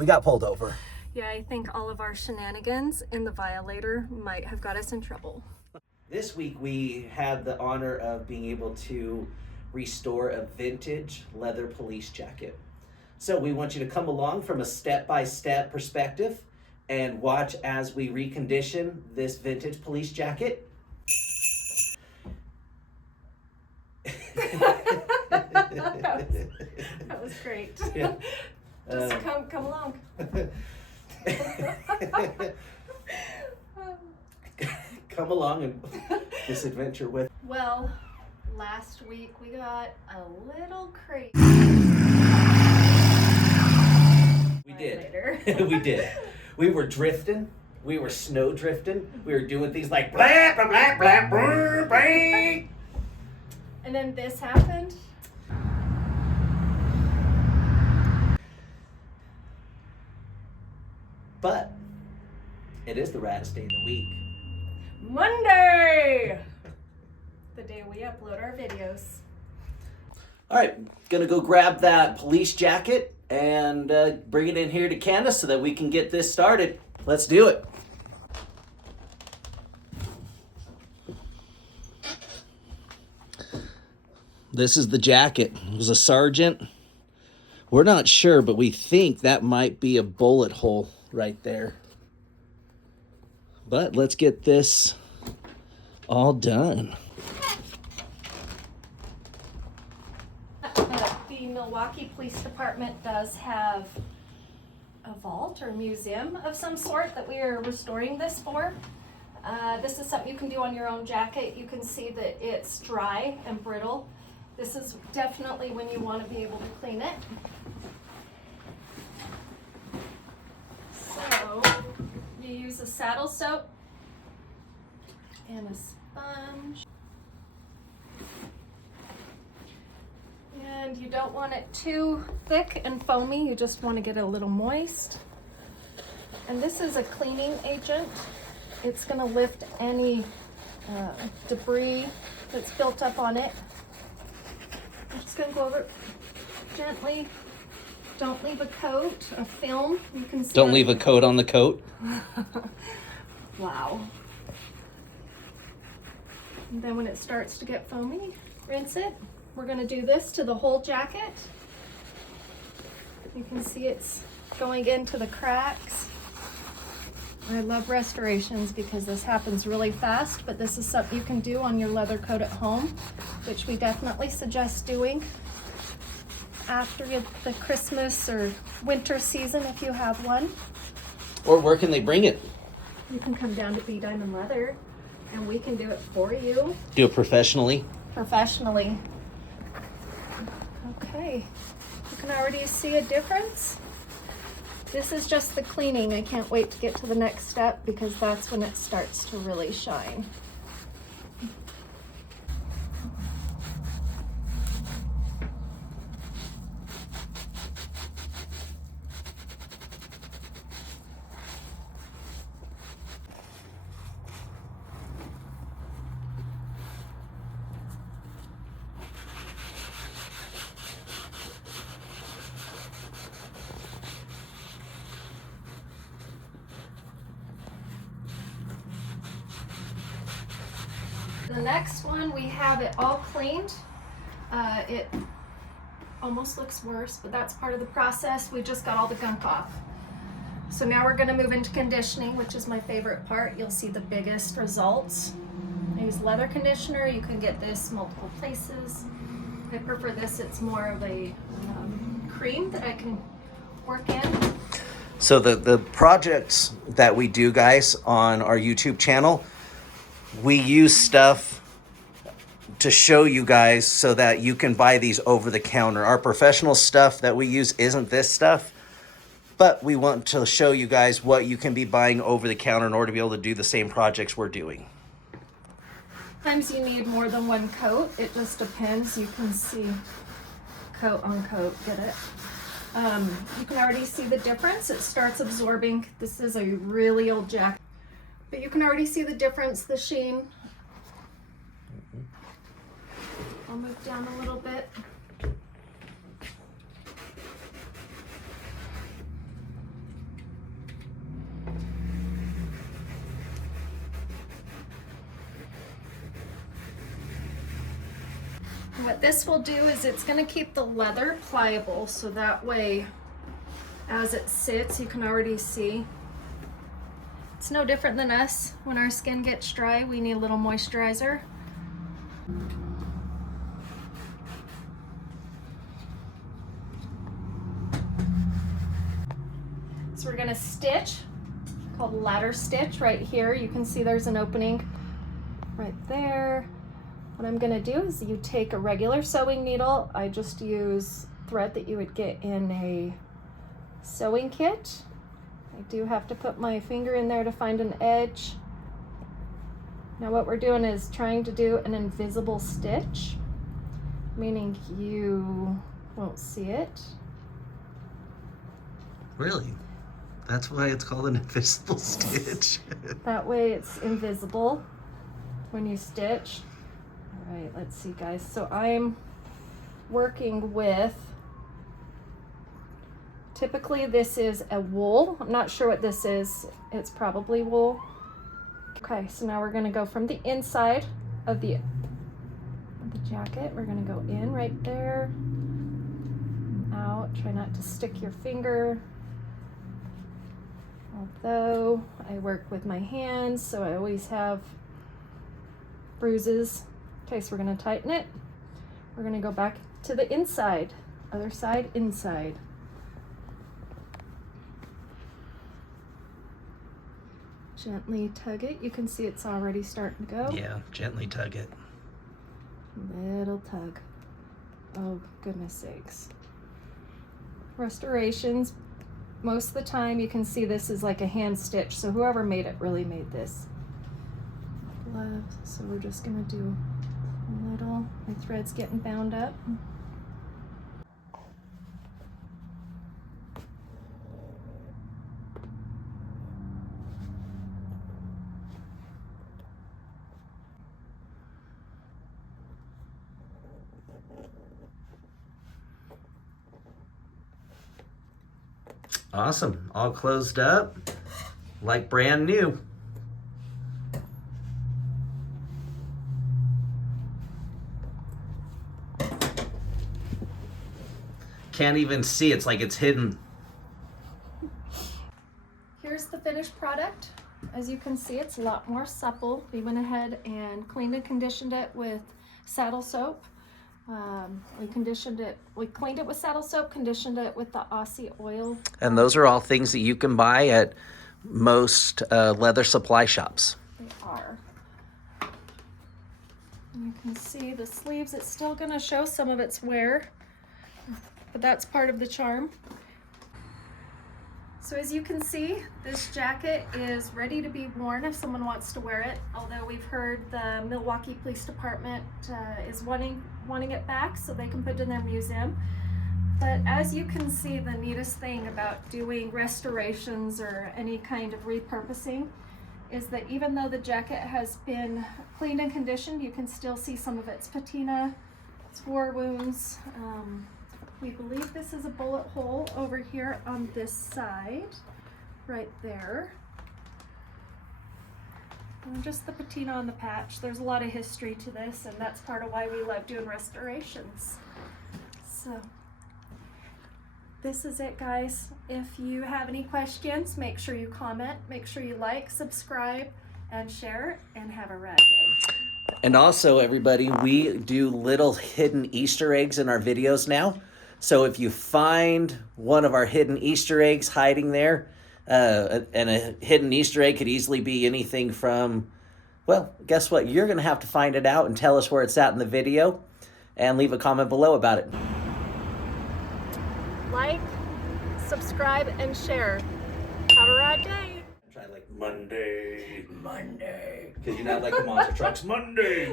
we got pulled over. Yeah, I think all of our shenanigans in the Violator might have got us in trouble. This week we had the honor of being able to restore a vintage leather police jacket. So we want you to come along from a step-by-step perspective and watch as we recondition this vintage police jacket. That was great. Yeah. Just come along. Come along and this adventure with. Well, last week we got a little crazy. We did. We did. We were drifting. We were snow drifting. We were doing things like blah, blah, blah, blah, blah, blah. And then this happened. But it is the raddest day of the week. Monday! The day we upload our videos. All right, gonna go grab that police jacket and bring it in here to Candace so that we can get this started. Let's do it. This is the jacket. It was a sergeant. We're not sure, but we think that might be a bullet hole right there. But let's get this all done. The Milwaukee Police Department does have a vault or museum of some sort that we are restoring this for. This is something you can do on your own jacket. You can see that it's dry and brittle. This is definitely when you want to be able to clean it. So you use a saddle soap and a sponge. And you don't want it too thick and foamy, you just want to get it a little moist. And this is a cleaning agent. It's going to lift any debris that's built up on it. I'm just going to go over it gently. Don't leave a coat, a film. You can see. Don't leave a coat on the coat. Wow. And then when it starts to get foamy, rinse it. We're going to do this to the whole jacket. You can see it's going into the cracks. I love restorations because this happens really fast, but this is something you can do on your leather coat at home, which we definitely suggest doing after the Christmas or winter season if you have one. Or where can they bring it? You can come down to B Diamond Leather and we can do it for you. Do it professionally? Professionally. Okay, you can already see a difference. This is just the cleaning. I can't wait to get to the next step because that's when it starts to really shine. The next one, we have it all cleaned. It almost looks worse, but that's part of the process. We just got all the gunk off. So now we're gonna move into conditioning, which is my favorite part. You'll see the biggest results. I use leather conditioner. You can get this multiple places. I prefer this. It's more of a cream that I can work in. So the projects that we do, guys, on our YouTube channel, we use stuff to show you guys so that you can buy these over the counter. Our professional stuff that we use isn't this stuff, but we want to show you guys what you can be buying over the counter in order to be able to do the same projects we're doing. Sometimes you need more than one coat. It just depends. You can see coat on coat, get it? You can already see the difference. It starts absorbing. This is a really old jacket. But you can already see the difference, the sheen. I'll move down a little bit. What this will do is it's going to keep the leather pliable, so that way as it sits you can already see. It's no different than us. When our skin gets dry, we need a little moisturizer. So we're going to stitch, called ladder stitch right here. You can see there's an opening right there. What I'm going to do is you take a regular sewing needle. I just use thread that you would get in a sewing kit. I do have to put my finger in there to find an edge. Now what we're doing is trying to do an invisible stitch, meaning you won't see it. Really? That's why it's called an invisible stitch. That way it's invisible when you stitch. All right, let's see guys. So I'm working with, typically this is a wool. I'm not sure what this is. It's probably wool. Okay, so now we're gonna go from the inside of the jacket. We're gonna go in right there, and out. Try not to stick your finger. Although I work with my hands, so I always have bruises. Okay, so we're gonna tighten it. We're gonna go back to the inside, other side, inside. Gently tug it. You can see it's already starting to go. Yeah, gently tug it. Little tug. Oh, goodness sakes. Restorations, most of the time you can see this is like a hand stitch, so whoever made it really made this. Gloves, so we're just gonna do a little, my thread's getting bound up. Awesome, all closed up, like brand new. Can't even see, it's like it's hidden. Here's the finished product. As you can see, it's a lot more supple. We went ahead and cleaned and conditioned it with saddle soap. We cleaned it with saddle soap, conditioned it with the Aussie oil. And those are all things that you can buy at most leather supply shops. They are. And you can see the sleeves, it's still gonna show some of its wear, but that's part of the charm. So as you can see, this jacket is ready to be worn if someone wants to wear it, although we've heard the Milwaukee Police Department is wanting it back so they can put it in their museum. But as you can see, the neatest thing about doing restorations or any kind of repurposing is that even though the jacket has been cleaned and conditioned, you can still see some of its patina, its war wounds. We believe this is a bullet hole over here on this side, right there. And just the patina on the patch. There's a lot of history to this, and that's part of why we love doing restorations. So this is it, guys. If you have any questions, make sure you comment, make sure you like, subscribe, and share, and have a rad day. And also, everybody, we do little hidden Easter eggs in our videos now. So if you find one of our hidden Easter eggs hiding there, and a hidden Easter egg could easily be anything from, well, guess what? You're going to have to find it out and tell us where it's at in the video and leave a comment below about it. Like, subscribe, and share. Have a rad day. Try like Monday. Because you know like the monster trucks. Monday.